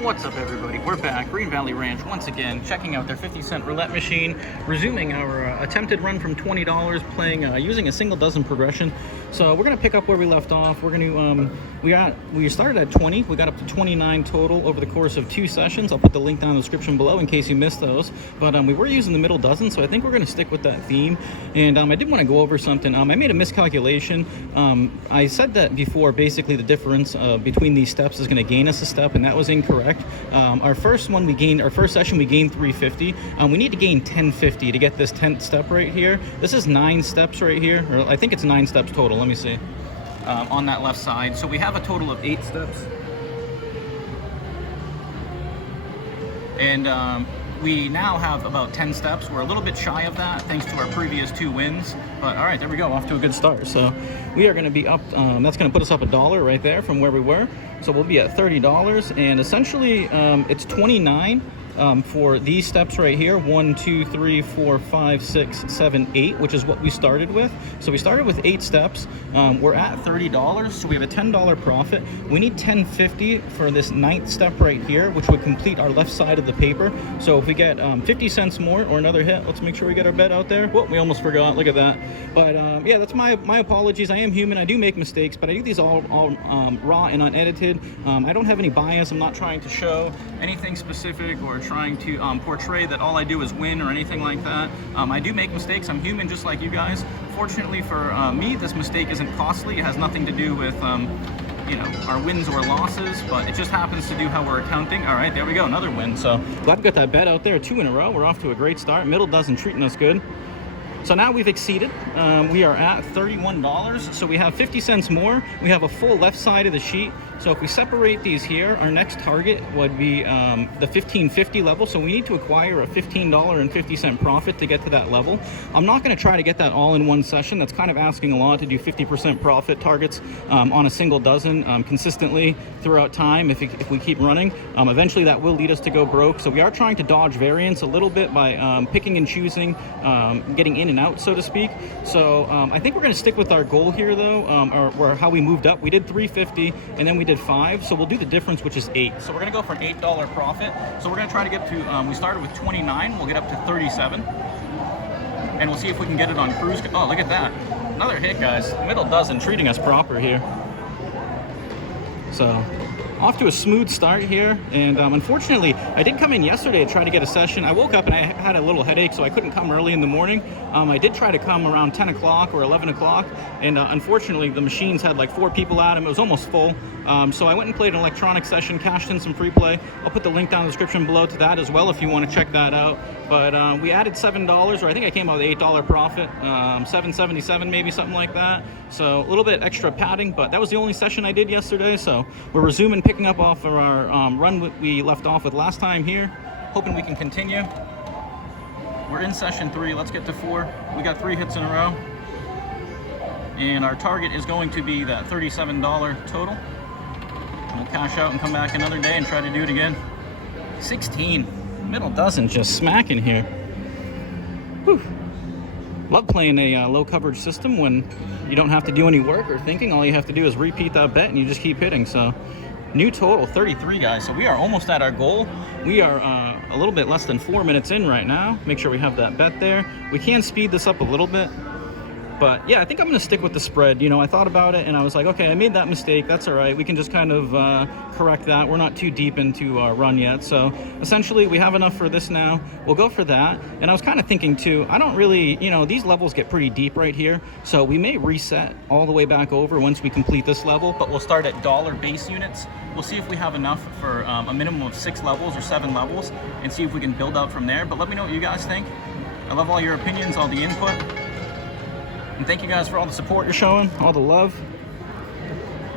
What's up, everybody? We're back, Green Valley Ranch, once again, checking out their 50-cent roulette machine, resuming our attempted run from $20, playing using a single dozen progression. So we're gonna pick up where we left off. We're gonna we started at 20, we got up to 29 total over the course of 2 sessions. I'll put the link down in the description below in case you missed those. But we were using the middle dozen, so I think we're gonna stick with that theme. And I did want to go over something. I made a miscalculation. I said that before. Basically, the difference between these steps is going to gain us a step, and that was incorrect. Our first session we gained 350. We need to gain 1050 to get this 10th step right here. This is 9 steps right here, or I think it's 9 steps total. Let me see. On that left side, so we have a total of 8 steps, and we now have about 10 steps. We're a little bit shy of that thanks to our previous 2 wins, but all right, there we go, off to a good start. So we are going to be up, that's going to put us up $1 right there from where we were. So we'll be at $30, and essentially it's 29 for these steps right here. 1, 2, 3, 4, 5, 6, 7, 8, which is what we started with. So we started with 8 steps. We're at $30, so we have a $10 profit. We need $10.50 for this 9th step right here, which would complete our left side of the paper. So if we get 50 cents more or another hit, let's make sure we get our bet out there. Whoa, we almost forgot. Look at that. But yeah, that's my apologies. I am human. I do make mistakes, but I do these all raw and unedited. I don't have any bias. I'm not trying to show anything specific or trying to portray that all I do is win or anything like that. I do make mistakes. I'm human just like you guys. Fortunately for me, this mistake isn't costly. It has nothing to do with you know, our wins or losses, but it just happens to do how we're accounting. All right, there we go, another win. So glad we got that bet out there, 2 in a row. We're off to a great start. Middle dozen treating us good. So now we've exceeded. We are at $31, so we have 50 cents more. We have a full left side of the sheet. So if we separate these here, our next target would be the $15.50 level. So we need to acquire a $15.50 profit to get to that level. I'm not going to try to get that all in one session. That's kind of asking a lot to do 50% profit targets on a single dozen consistently throughout time if we keep running. Eventually that will lead us to go broke. So we are trying to dodge variance a little bit by picking and choosing, getting in and out, so to speak. So I think we're going to stick with our goal here, though, or how we moved up. We did 350, and then we did 5, so we'll do the difference, which is 8. So we're going to go for an $8 profit. So we're going to try to get to, we started with 29, we'll get up to 37, and we'll see if we can get it on cruise. Oh, look at that. Another hit, guys. Middle dozen treating us proper here. So off to a smooth start here, and unfortunately I did come in yesterday to try to get a session. I woke up and I had a little headache, so I couldn't come early in the morning. I did try to come around 10 o'clock or 11 o'clock, and unfortunately the machines had like 4 people at them. It was almost full, so I went and played an electronic session, cashed in some free play. I'll put the link down in the description below to that as well if you want to check that out. But we added $7, or I think I came out with $8 profit, $7.77 maybe, something like that. So a little bit extra padding, but that was the only session I did yesterday. So we're resuming, picking up off of our run we left off with last time here, hoping we can continue. We're in session 3. Let's get to 4. We got 3 hits in a row, and our target is going to be that $37 total. We'll cash out and come back another day and try to do it again. 16. Middle dozen just smacking here. Whew. Love playing a low coverage system when you don't have to do any work or thinking. All you have to do is repeat that bet and you just keep hitting. So new total 33, guys. So we are almost at our goal. We are a little bit less than 4 minutes in right now. Make sure we have that bet there. We can speed this up a little bit, but yeah, I think I'm going to stick with the spread. You know, I thought about it and I was like, okay, I made that mistake. That's all right. We can just kind of correct that. We're not too deep into our run yet. So essentially we have enough for this now. We'll go for that. And I was kind of thinking too, I don't really, you know, these levels get pretty deep right here. So we may reset all the way back over once we complete this level, but we'll start at dollar base units. We'll see if we have enough for a minimum of 6 levels or 7 levels and see if we can build out from there. But let me know what you guys think. I love all your opinions, all the input. And thank you guys for all the support you're showing, all the love.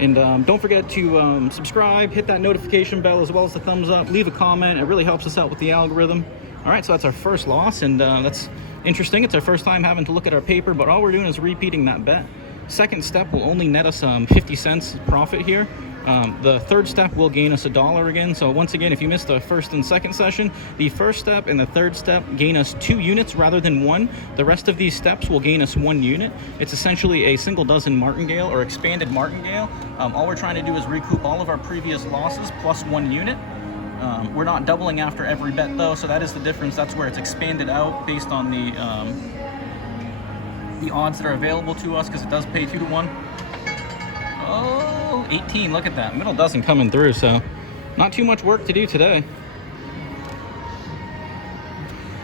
And don't forget to subscribe, hit that notification bell as well as the thumbs up, leave a comment. It really helps us out with the algorithm. All right, so that's our first loss, and that's interesting. It's our first time having to look at our paper, but all we're doing is repeating that bet. Second step will only net us 50 cents profit here. The third step will gain us $1 again. So once again, if you missed the first and second session, the first step and the third step gain us 2 units rather than 1. The rest of these steps will gain us 1 unit. It's essentially a single dozen martingale or expanded martingale. All we're trying to do is recoup all of our previous losses plus 1 unit. We're not doubling after every bet though, so that is the difference. That's where it's expanded out based on the odds that are available to us, because it does pay 2 to 1. Oh, 18, look at that. Middle dozen coming through, so not too much work to do today.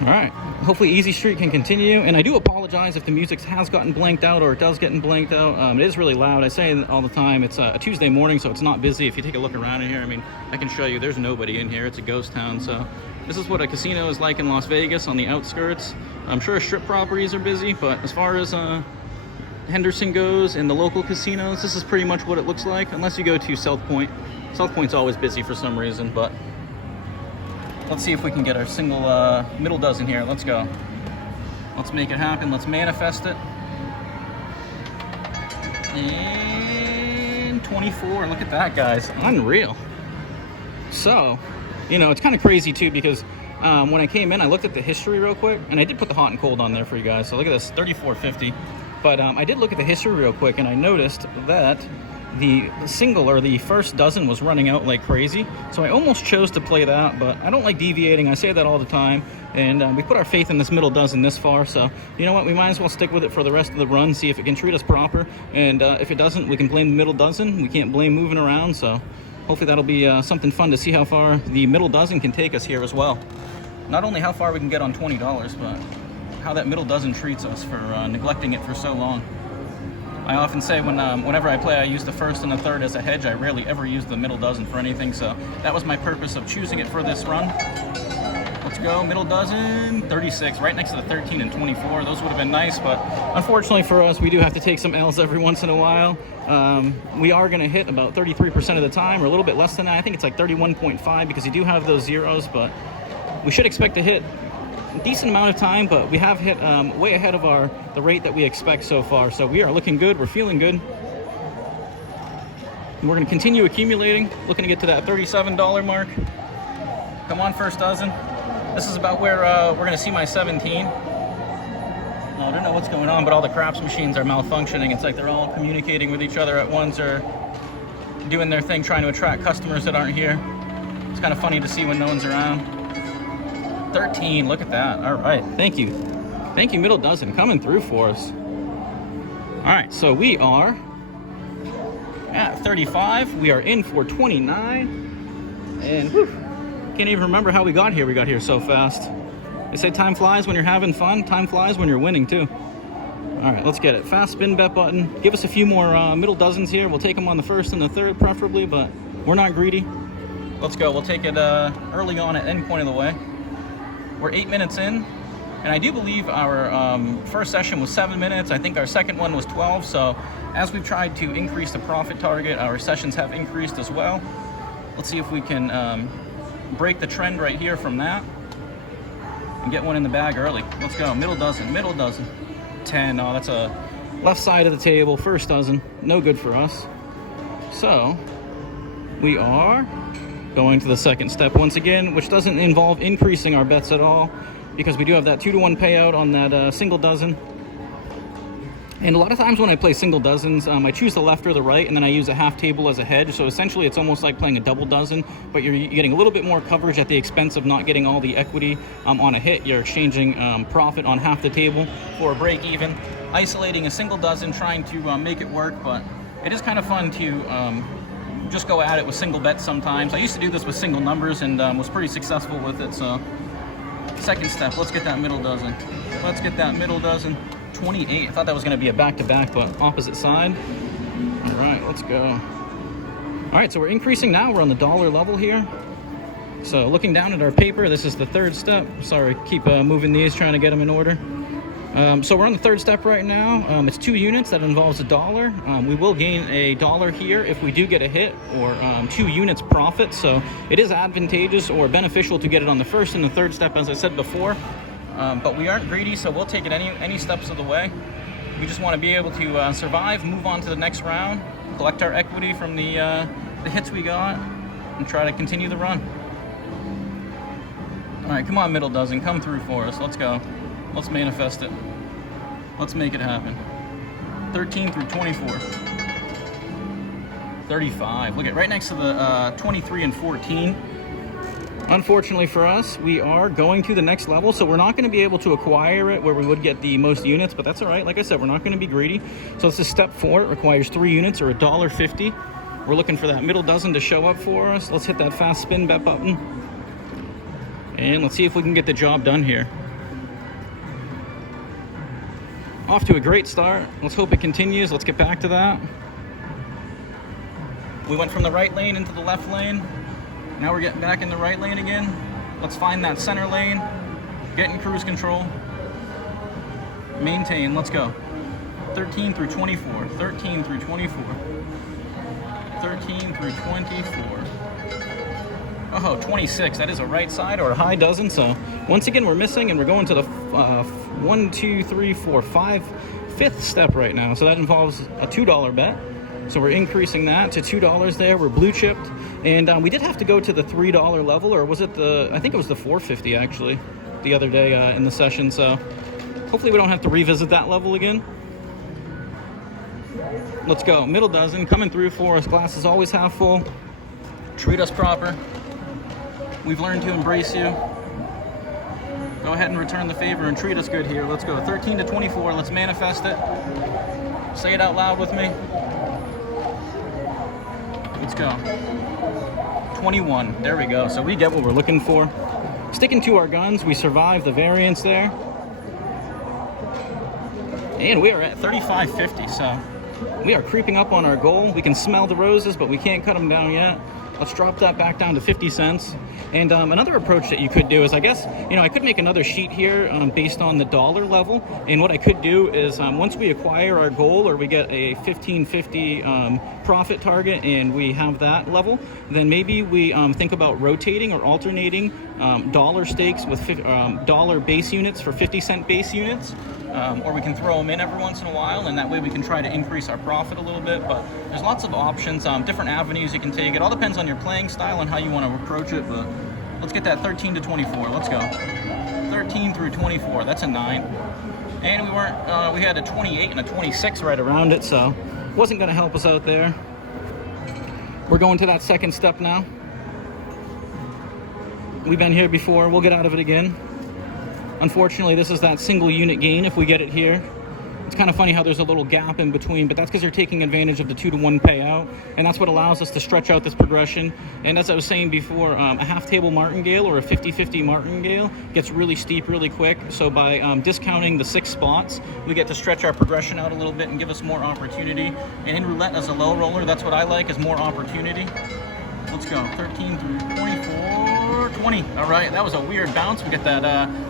All right, hopefully Easy Street can continue, and I do apologize if the music has gotten blanked out, or it does get blanked out. It is really loud. I say it all the time. It's a Tuesday morning, so it's not busy. If you take a look around in here, I mean, I can show you there's nobody in here. It's a ghost town, so this is what a casino is like in Las Vegas on the outskirts. I'm sure strip properties are busy, but as far as Henderson goes and the local casinos, this is pretty much what it looks like, unless you go to South Point. South Point's always busy for some reason, but let's see if we can get our single middle dozen here. Let's go. Let's make it happen. Let's manifest it. And 24. Look at that, guys. Unreal. So, you know, it's kind of crazy too, because when I came in, I looked at the history real quick, and I did put the hot and cold on there for you guys. So look at this, 34.50. But I did look at the history real quick, and I noticed that the single, or the first dozen, was running out like crazy. So I almost chose to play that, but I don't like deviating. I say that all the time. And we put our faith in this middle dozen this far, so you know what, we might as well stick with it for the rest of the run, see if it can treat us proper. And if it doesn't, we can blame the middle dozen. We can't blame moving around, so hopefully that'll be something fun to see how far the middle dozen can take us here as well. Not only how far we can get on $20, but how that middle dozen treats us for neglecting it for so long. I often say whenever I play, I use the first and the third as a hedge. I rarely ever use the middle dozen for anything, so that was my purpose of choosing it for this run. Let's go, middle dozen, 36, right next to the 13 and 24. Those would have been nice, but unfortunately for us, we do have to take some L's every once in a while. We are going to hit about 33% of the time, or a little bit less than that. I think it's like 31.5, because you do have those zeros, but we should expect to hit a decent amount of time, but we have hit way ahead of the rate that we expect so far. So we are looking good. We're feeling good. And we're going to continue accumulating, looking to get to that $37 mark. Come on, first dozen. This is about where we're going to see my 17. I don't know what's going on, but all the craps machines are malfunctioning. It's like they're all communicating with each other at once, or doing their thing, trying to attract customers that aren't here. It's kind of funny to see when no one's around. 13, look at that. All right, thank you. Thank you, middle dozen, coming through for us. All right, so we are at 35. We are in for 29. And whew, can't even remember how we got here. We got here so fast. They say time flies when you're having fun. Time flies when you're winning too. All right, let's get it. Fast spin bet button. Give us a few more middle dozens here. We'll take them on the first and the third preferably, but we're not greedy. Let's go. We'll take it early on at any point of the way. We're 8 minutes in, and I do believe our first session was 7 minutes. I think our second one was 12. So as we've tried to increase the profit target, our sessions have increased as well. Let's see if we can break the trend right here from that and get one in the bag early. Let's go. Middle dozen, middle dozen. 10. Oh, that's a left side of the table. First dozen. No good for us. So we are going to the second step once again, which doesn't involve increasing our bets at all, because we do have that 2 to 1 payout on that single dozen. And a lot of times when I play single dozens, I choose the left or the right, and then I use a half table as a hedge. So essentially it's almost like playing a double dozen, but you're getting a little bit more coverage at the expense of not getting all the equity on a hit. You're exchanging profit on half the table for a break even. Isolating a single dozen, trying to make it work, but it is kind of fun to just go at it with single bets sometimes. I used to do this with single numbers and was pretty successful with it. So second step, let's get that middle dozen. Let's get that middle dozen. 28. I thought that was going to be a back-to-back, but opposite side. All right, let's go. All right, so we're increasing now. We're on the dollar level here. So looking down at our paper, this is the third step. Sorry, keep moving these, trying to get them in order. So we're on the third step right now. It's 2 units. That involves $1. We will gain $1 here if we do get a hit, or 2 units profit. So it is advantageous or beneficial to get it on the first and the third step, as I said before. But we aren't greedy, so we'll take it any steps of the way. We just want to be able to survive, move on to the next round, collect our equity from the hits we got, and try to continue the run. All right, come on, middle dozen, come through for us. Let's go. Let's manifest it. Let's make it happen. 13 through 24. 35. Look at right next to the 23 and 14. Unfortunately for us, we are going to the next level, so we're not going to be able to acquire it where we would get the most units, but that's all right. Like I said, we're not going to be greedy. So this is step 4. It requires 3 units or $1.50. We're looking for that middle dozen to show up for us. Let's hit that fast spin bet button, and let's see if we can get the job done here. Off to a great start. Let's hope it continues. Let's get back to that. We went from the right lane into the left lane. Now we're getting back in the right lane again. Let's find that center lane. Get in cruise control. Maintain. Let's go. 13 through 24. 13 through 24. 13 through 24. Oh, 26. That is a right side or a high dozen. So once again, we're missing, and we're going to the 1, 2, 3, 4, 5, 5th step right now. So that involves a $2 bet. So we're increasing that to $2 there. We're blue chipped, and we did have to go to the $3 level, or was it I think it was the $4.50 actually, the other day in the session. So hopefully we don't have to revisit that level again. Let's go. Middle dozen coming through for us. Glass is always half full. Treat us proper. We've learned to embrace you. Go ahead and return the favor and treat us good here. Let's go. 13 to 24. Let's manifest it. Say it out loud with me. Let's go. 21. There we go. So we get what we're looking for. Sticking to our guns, we survive the variance there. And we are at 35.50, so we are creeping up on our goal. We can smell the roses, but we can't cut them down yet. Let's drop that back down to 50 cents. And another approach that you could do is, I guess, I could make another sheet here based on the dollar level. And what I could do is once we acquire our goal, or we get a 15.50 profit target and we have that level, then maybe we think about rotating or alternating dollar stakes with dollar base units for 50-cent base units. Or we can throw them in every once in a while, and that way we can try to increase our profit a little bit. But there's lots of options, different avenues you can take. It all depends on your playing style and how you want to approach it. But let's get that 13 to 24. Let's go. 13 through 24. That's a 9. And we had a 28 and a 26 right around it, so it wasn't going to help us out there. We're going to that second step now. We've been here before. We'll get out of it again. Unfortunately, this is that single unit gain if we get it here. It's kind of funny how there's a little gap in between, but that's because they're taking advantage of the 2-to-1 payout, and that's what allows us to stretch out this progression. And as I was saying before, a half-table martingale or a 50-50 martingale gets really steep really quick. So by discounting the 6 spots, we get to stretch our progression out a little bit and give us more opportunity. And in roulette, as a low roller, that's what I like, is more opportunity. Let's go. 13 through 24, 20. All right, that was a weird bounce. We get that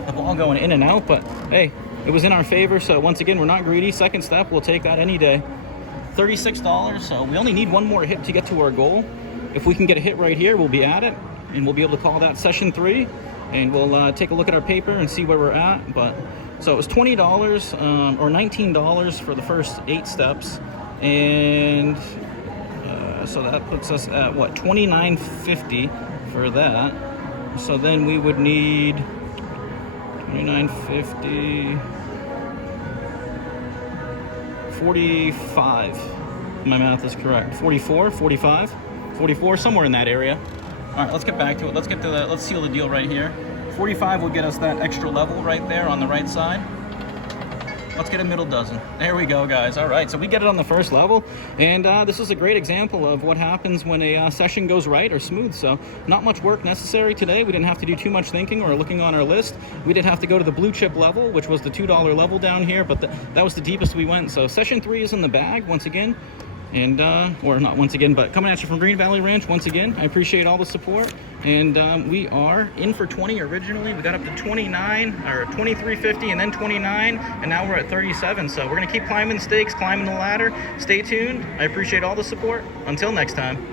the ball going in and out, but hey, it was in our favor. So once again, we're not greedy. Second step, we'll take that any day. $36. So we only need one more hit to get to our goal. If we can get a hit right here, we'll be at it, and we'll be able to call that session 3. And we'll take a look at our paper and see where we're at. But so it was $20 or $19 for the first 8 steps, and so that puts us at what, $29.50 for that. So then we would need $29.50, 45. My math is correct. 44, 45, 44, somewhere in that area. All right, let's get back to it. Let's seal the deal right here. 45 will get us that extra level right there on the right side. Let's get a middle dozen. There we go, guys. All right, so we get it on the first level, and this is a great example of what happens when a session goes right or smooth. So not much work necessary today. We didn't have to do too much thinking or looking on our list. We did have to go to the blue chip level, which was the $2 level down here, but that was the deepest we went. So session 3 is in the bag once again. And, or not once again, but coming at you from Green Valley Ranch once again. I appreciate all the support. And we are in for 20 originally. We got up to 29, or 23.50, and then 29, and now we're at 37. So we're going to keep climbing the stakes, climbing the ladder. Stay tuned. I appreciate all the support. Until next time.